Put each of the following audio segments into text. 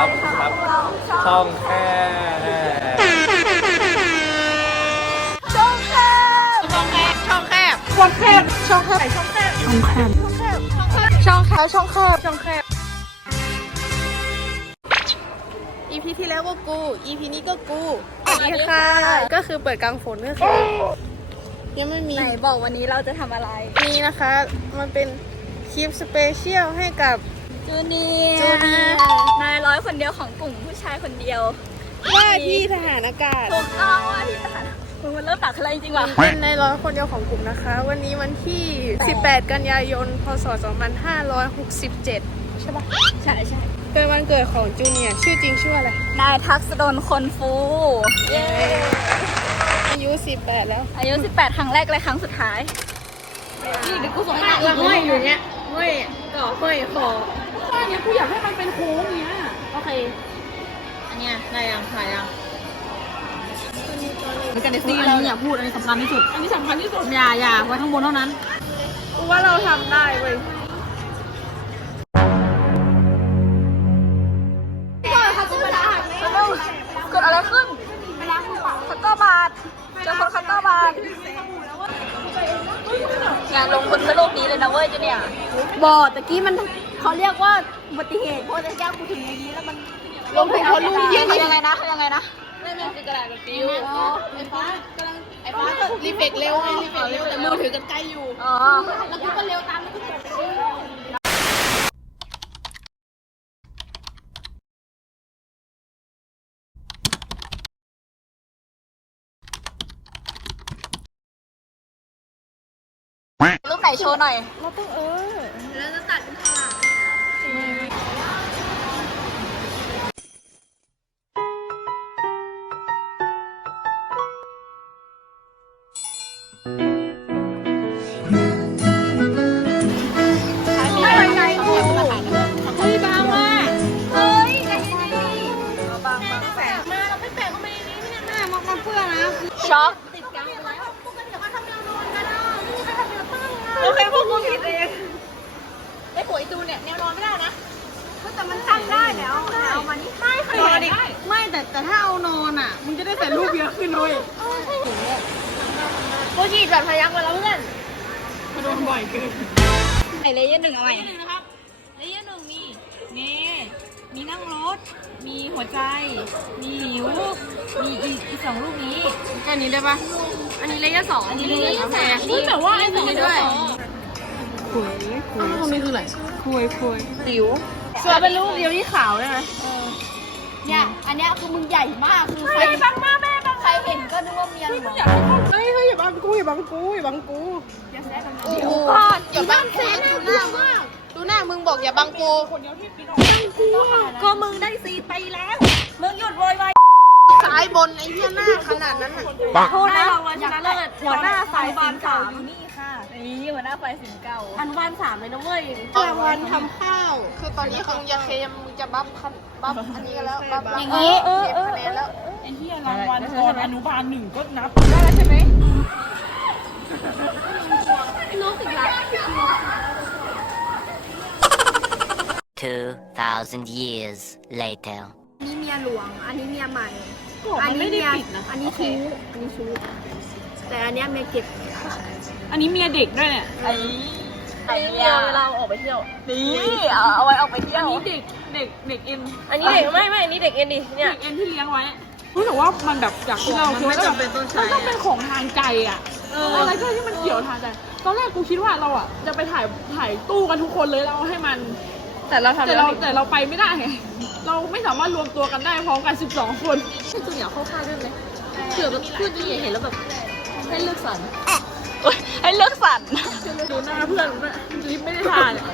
ครับครับช่องแค่ช่องแคบช่องแคบช่องแคบช่องแคบช่องแคบช่องแคบช่องแคบช่องแคบช่องแคบช่องแคบ EP ที่แล้วก็กู EP นี้ก็กูสวัสดีค่ะ ก็คือเปิดกลางฝนก็คือยังไม่มีไหนบอกวันนี้เราจะทำอะไร นี่นะคะ มันเป็นคลิปสเปเชียลให้กับ จูเนียจูเนียร์ นายร้อยคนเดียวของกลุ่มผู้ชายคนเดียวว่าที่ทหารอากาศถูกต้องว่าที่ทหารมึงมันเริ่มตักอะไรจริงๆว่ะเป็นในร้อยคนเดียวของกลุ่มนะคะ วันนี้วันที่ 18 กันยายน พศ 2567 ใช่ปะใช่ใช่เป็นวันเกิดของจูเนียร์ชื่อจริงชื่ออะไรนายทักษดลคนฟูเย้อายุ 18 แล้ว อายุ 18 ครั้งแรกและครั้งสุดท้ายนี่เดี๋ยวกูส่งให้ละห้อยอยู่เนี้ยห้อยก่อห้อยคอ ข้อเนี้ยกูอยากให้มันเป็นโค้งเนี้ย โอเค อันเนี้ยได้ยังถ่ายยังแล้วกันในซีเราอย่าพูดอันนี้สำคัญที่สุด อันนี้สำคัญที่สุดอย่าอย่าไว้ข้างบนเท่านั้นกูว่าเราทำได้เว้ยเกิดอะไรขึ้นคัตเตอร์บาดเจอคนคัตเตอร์บาดงานลงคนทั่วโลกนี้เลยนะเว้ยเจเนี่ยบอตะกี้มัน เขาเรียกว่าอุบัติเหตุเพราะตะกี้กูถึงอย่างนี้แล้วมันลงไปเขาลูกเยี่ยเขานี่ยังไงนะเขายังไงนะไม่ไม่คือกระดาษแบบฟิวไอ้ฟ้ากำลังไอ้ฟ้าก็รีเฟกเร็วไงรีเฟกเร็วแต่มือถือกันใกล้อยู่อ๋อแล้วกูก็เร็วตามแล้วก็กดรูปไหนโชว์หน่อยเราต้องเออ ช็อกติดกันแล้วปกติเขาทำแนวนอนกันอะไม่มีใครทำแนวตั้งอะโอเคพวกมึงผิดเองไอ้ป่วยตูนเนี่ยแนวนอนไม่ได้นะแต่มันตั้งได้แล้วเอามานี่ไม่ค่ะนอนอีกไม่แต่แต่ถ้าเอานอนอะมึงจะได้ใส่รูปเยอะขึ้นเลยกูฉีดแบบพยักไปแล้วเพื่อนโดนบ่อยเกินไหนเลยยันหนึ่งเอาใหม่นะครับเลเยอร์หนึ่งมีนี่ มีนั่งรถ มีหัวใจ มีหิว มีอีกอีกสองรูปนี้แค่นี้ได้ปะอันนี้เลเยอร์สองอันนี้เลเยอร์สองนี่แต่ว่าไอ้นี่ด้วยคุยคุยตรงนี้คืออะไรคุยคุยสิวส่วนเป็นรูปเดียวที่ขาวได้ไหมเนี่ยอันเนี้ยคือมึงใหญ่มากคือใครบังมาแม่บังใครเห็นก็นึกว่าเมียหลวงเฮ้ยเฮ้ยอย่าบังกูอย่าบังกูอย่าบังกูโอ้โหก่อนอย่าบังกูดูหน้ามึง ดูหน้ามึงบอกอย่าบังกูก็มึงได้ซีไปแล้ว มึงหยุดโวยวายซ้ายบนไอ้เหี้ยหน้าขนาดนั้นอะโทษนะชนะเลิศหัวหน้าไฟสิงเก่าอยู่นี่ค่ะนี่หัวหน้าไฟสิงเก่า อันวันสามเลยนะเว้ยรางวัลทำข้าว คือตอนนี้คงจะเคมมึงจะบัฟคันบัฟอันนี้กันแล้วบัฟอย่างนี้เก็บคะแนนแล้วไอ้เหี้ยรางวัลตอนอนุบาลหนึ่งก็นับได้แล้วใช่ไหม 2,000 years later. อันนี้เมียหลวง อันนี้เมียใหม่อันนี้ไม่ได้ปิดนะอันนี้ชู้อันนี้ชู้แต่อันเนี้ยเมียเก็บอันนี้เมียเด็กด้วยเนี่ยไอ้ไอ้เมียเวลาออกไปเที่ยว นี่เอาเอาไว้ออกไปเที่ยอัวนนี้เด็กเด็กเด็กเอ็นอันนี้เด็กไม่ไม่อันนี้เด็กเอ็นดิเนี่ยเด็กเอ็นที่เลี้ยงไว้รู้แต่ว่ามันแบบจากที่เราคิดว่าแบบมันต้องเป็นของทางใจอะอะไรก็ได้ที่มันเกี่ยวทางใจตอนแรกกูคิดว่าเราอะจะไปถ่ายถ่ายตู้กันทุกคนเลยเราให้มัน แต่เราทำแต่แล้วเราแต่เราไปไม่ได้ไงเราไม่สามารถรวมตัวกันได้พร้อมกัน 12 คนให้ตัวอย่างเข้าค่ายด้วยไหมเผื่อแบบเพื่อนจะเห็นแล้วแบบให้เลือกสรรให้เลือกสรรดูหน้าเพื่อนนะลิฟต์ไม่ได้ทานอะ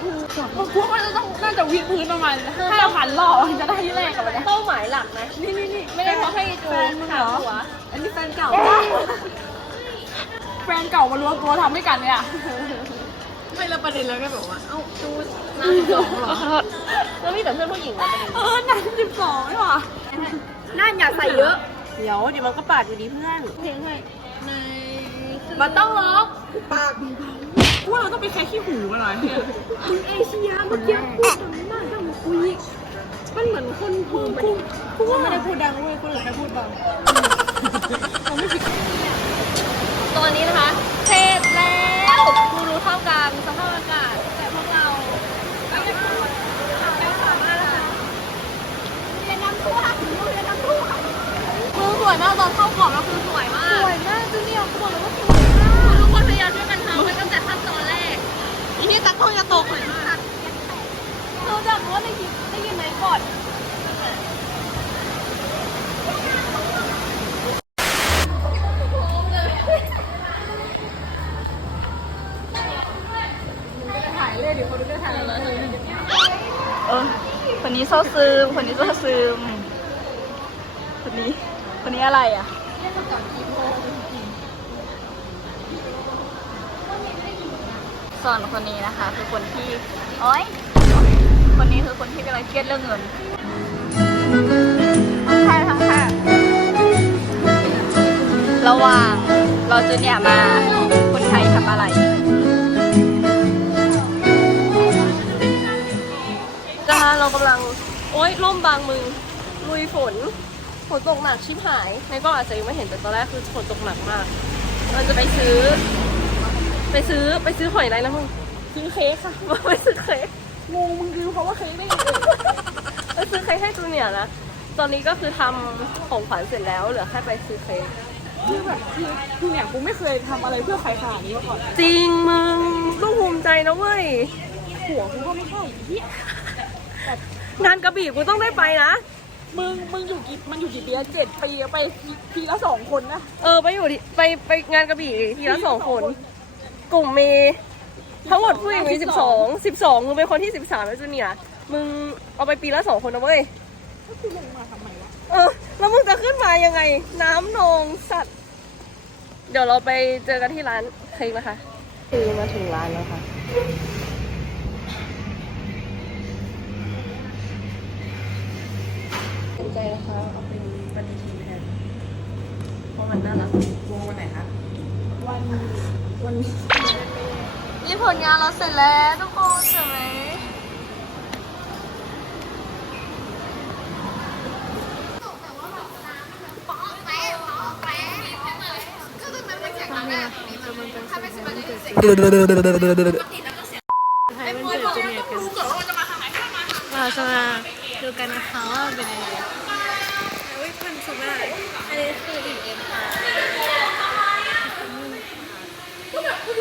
พวกมันจะต้องน่าจะวิดพื้นประมาณห้าพันรอบจะได้ที่แรกกันเลยเป้าหมายหลักนะนี่นี่นี่ไม่ได้เพราะให้จูแฟนมึงเหรอหัวอันนี้แฟนเก่า แฟนเก่ามารวมตัวทำด้วยกันเนี่ย ไม่ละประเด็นแล้วก็แบบว่า เอ้าจูนานสองเหรอแล้วมีแต่เพื่อนผู้หญิงนะประเด็นเออนั่นสิบสองนี่หว่านั่นอย่าใส่เยอะ เดี๋ยวเดี๋ยวมันก็ปาดอยู่ดีเพื่อนเพลงให้ในมันต้องล็อกว่าเราต้องไปแค่ขี้หูกันหน่อยเนี่ยมึงเอเชียเมื่อกี้พูดดังมากดังคุยมันเหมือนคนพูดกูกูว่าไม่ได้พูดดังเว้ยคนอื่นแค่พูดเบาตอนนี้นะคะเสร็จแล้วกูรู้เท่ากันสภาพอากาศ แต่พวกเราก็ยังไม่สามารถนะคะเรียนน้ำท่วมเรียนน้ำท่วมคือส วยมากตอนเข้ากรอบแล้วคือสวยมากสวยมากคือเนี่ยเขาบอกเลยว่าสวยมากทุกคนพยายามช่วยกันทำมันตั้งแต่ขั้นตอนแรกอีนี่ตะโกนจะโตกว่านี้เราแบบว่าได้ยินได้ยินไหมก่อนเออคนนี้เศร้าซึมคนนี้เศร้าซึมคนนี้ค นี้อะไรอะส่วนคนนี้นะคะ คือคนที่โอ๊ยคนนี้คือคนที่กำลังเครียดเรื่องเงินทั้งค่ทั้งค่ระหว่างเราจูเนี่ยมาคนไทยทำอะไรนะคะเรากำลัง โอ๊ยร่มบางมือลุยฝน ฝนตกหนักชิบหาย ในก็อาจจะยังไม่เห็นแต่ตอนแรกคือฝนตกหนักมาก เราจะไปซื้อ ไปซื้อไปซื้อหอยอะไรนะมึงซื้อเค้กค่ะไปซื้อเค้กงงมึงรู้เพราะว่าเค้กได้ไงไปซื้อเค้กให้จูเนียร์นะตอนนี้ก็คือทำของขวัญเสร็จแล้วเหลือแค่ไปซื้อเค้กคือแบบคือคือเนี่ยกูไม่เคยทำอะไรเพื่อใครขนาดนี้มาก่อนจริงมึงต้องภูมิใจนะเว้ยหัวกูก็ไม่ใช่เหี้ยงานกระบี่กูต้องได้ไปนะ มึงมึงอยู่กี่มันอยู่กี่ปีอะเจ็ดปีไปทีละสองคนนะเออไปอยู่ที่ไปไปงานกระบี่ทีละสองคน กลุ่มมีทั้งหมดผู้หญิงมีสิบสองสิบสองมึงเป็นคนที่สิบสามแล้วจูเนียร์มึงเอาไปปีละสองคนนะเว้ยก็คือลงมาทำไมวะเออ แล้วมึงจะขึ้นมายังไง น้ำนองสัตว์ เดี๋ยวเราไปเจอกันที่ร้านเค้กนะคะคือมาถึงร้านแล้วค่ะ นใจนะคะ เอาเป็นปฏิทินแทนเพราะมันน่ารักวงวันไหนคะนี่ผลงานเราเสร็จแล้วทุกคนเสร็จไหมเราจะมาดูกันนะคะว่าเป็นยังไงอุ้ยพันสุด มาก อันนี้คืออีกเอ็มค่ะอั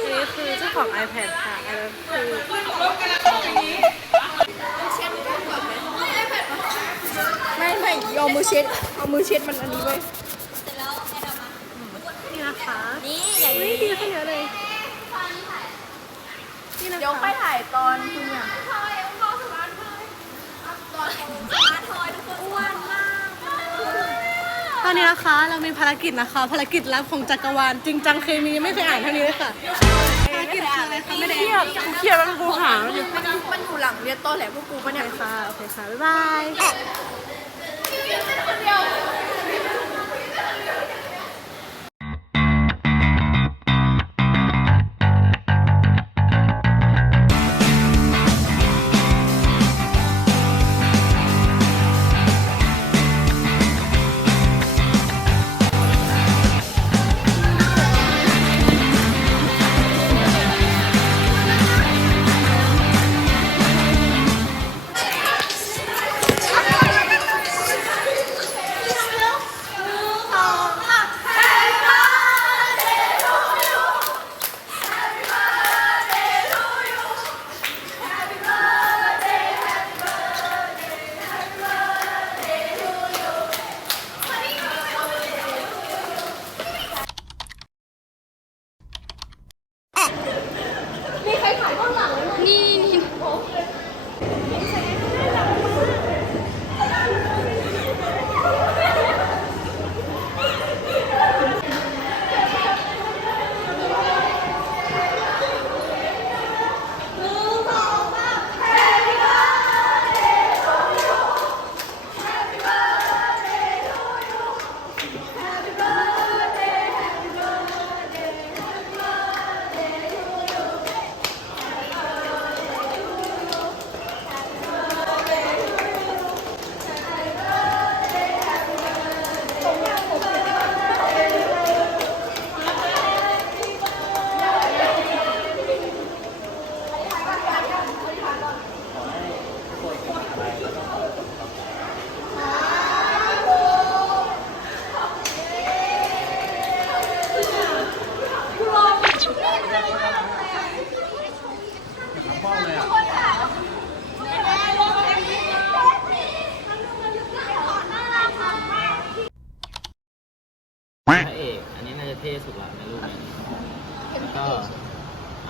นนี้คือเจ้าของ iPad ค่ะ อันนั้นคือไม่ไม่เอามือเช็ดเอามือเช็ดมันอันนี้ไว้นี่นะคะนี่อย่างนี้ดีขึ้นเยอะเลยนี่นะคะเดี๋ยวไปถ่ายตอนคุณเนี่ย ตอนนี้นะคะเรามีภารกิจนะคะ ภารกิจลับของจักรวาลจริงจังเคมีไม่เคยอ่านเท่านี้เลยค่ะภารกิจคืออะไรคะไม่ได้เครียดกูเครียดแล้วกูหาอยู่มันอยู่หลังเรียนโตแหละพวกกูปะเนี่ยค่ะโอเคค่ะบ๊ายบาย ท่สุดละในรูปนี้แล้วก็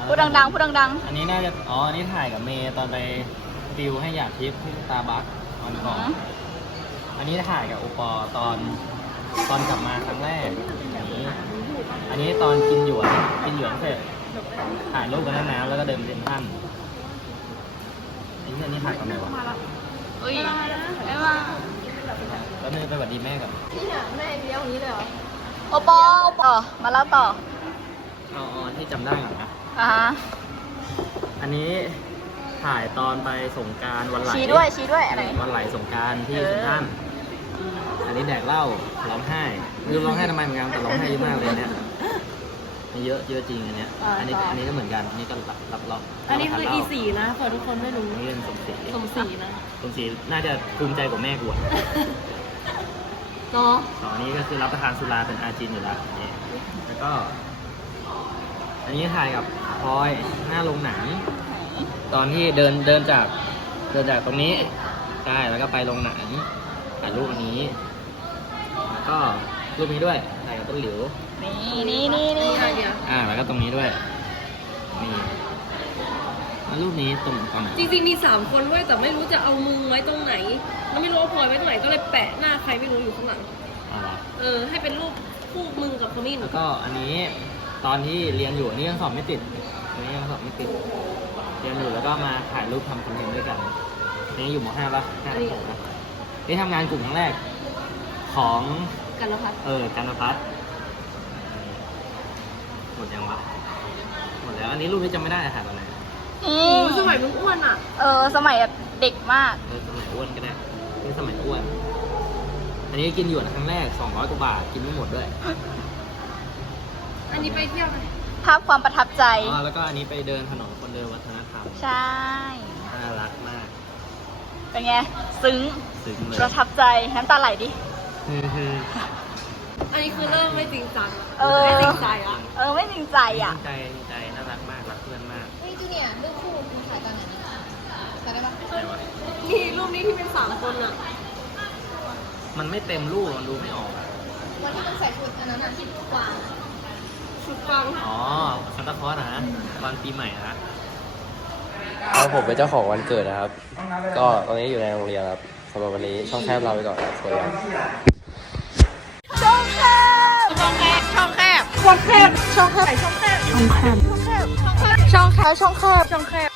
พูดดังๆพูดดังอันนี้น่าจะ อ๋อ อันนี้ถ่ายกับเมย์ตอนไปดิวให้อยากทิปที่ตาบัคตอนก่อน อันนี้ถ่ายกับโอปอตอนตอนกลับมาครั้งแรกอันนี้ อันนี้ตอนกินหยวนกินหยวนเสร็จถ่ายรูปกันน้ำแล้วก็เดินไปเซ็นทรัลอันนี้อันนี้ถ่ายกับไหนวะๆอุ้ยไม่มาแล้วนึงไปหวัดดีแม่กับ โอปอโอปอมาเล่าต่อเอาเอาอันที่จำได้ก่อนนะ อ่าฮะอันนี้ถ่ายตอนไปสงกรารวันไหลชี้ด้วยชี้ด้วยอะไร วันไหลสงกรารที่เออเซ็นทรัลอันนี้แดกเหล้าร้องไห้ไม่รู้ร้องไห้ทำไมเหมือนกันแต่ร้องไห้เยอะมากเลยเนี่ยนี่เยอะเยอะจริงอันเนี้ยอันนี้อันนี้ก็เหมือนกันอันนี้ก็รับรับรับอันนี้คือรับอีเหล้าสีนะเผื่อทุกคนไม่รู้อันนี้เป็นสมศรีสมศรีนะ สมศรีน่าจะภูมิใจกว่าแม่กูอะ เนาะสองอันนี้ก็คือรับประทานสุราเป็นอาจินอยู่แล้วนี่แล้วก็ อันนี้ถ่ายกับพลอยหน้าโรงหนัง ตอนที่เดินเดินจากเดินจากตรงนี้ใช่แล้วก็ไปโรงหนังถ่ายรูปอันนี้ แล้วก็รูปนี้ด้วยถ่ายกับต้นหลิวนี่นี่นี่นี่อ่าแล้วก็ตรงนี้ด้วยนี่แล้ว รูปนี้ตรงตรงไหนจริงๆมีสามคนด้วยแต่ไม่รู้จะเอามือไว้ตรงไหนแล้วไม่รู้ว่าพลอยไว้ตรงไหนก็เลยแปะหน้าใครไม่รู้อยู่ข้างหลังอ๋อเหรอเออให้เป็นรูปคู่มึงกับขมิ้นแล้วก็อันนี้ตอนที่เรียนอยู่อันนี้ยังสอบไม่ติดอันนี้ยังสอบไม่ติด เรียนอยู่แล้วก็มาถ่ายรูปทำคอนเทนต์ด้วยกันอันนี้อยู่ม .5 ป่ะห้าหกนะนี่ทำงานกลุ่มครั้งแรก ของกันแล้วพัดเออกันพัฒน์หมดยังวะหมดแล้วอันนี้รูปนี้จำไม่ได้ถ่ายตอนไหน นี่สมัยมึงอ้วนอะ เออ สมัยแบบเด็กมาก เออสมัยอ้วนก็ได้นี่สมัยอ้วน อันนี้กินหยวนครั้งแรก 200กว่าบาท กินไม่หมดด้วยอันนี้ไปเที่ยวไหนภาพความประทับใจ อ๋อแล้วก็อันนี้ไปเดินถนนคนเดินวัฒนธรรม ใช่ น่ารักมาก เป็นไง ซึ้ง ซึ้งเลยประทับใจ น้ำตาไหลดิฮือฮืออันนี้คือเริ่มไม่จริงจังเออ ไม่จริงใจอะเออ ไม่จริงใจอะจริงใจจริงใจ น่ารัก นี่รูปนี้ที่เป็นสามคนอะ มันไม่เต็มรูปมันดูไม่ออกอะวันที่มันใส่ชุดอันนั้นอะที่กวางชุดฟังอ๋อซันตาคลอสนะวันปีใหม่นะ ครับผมเป็นเจ้าของวันเกิดนะครับ ก็ตอนนี้อยู่ในโรงเรียนครับสำหรับวันนี้ช่องแคบลาไปก่อนครับสวัสดีครับ ช่องแคบช่องแคบช่องแคบช่องแคบช่องแคบช่องแคบช่องแคบช่องแคบช่องแคบช่องแคบ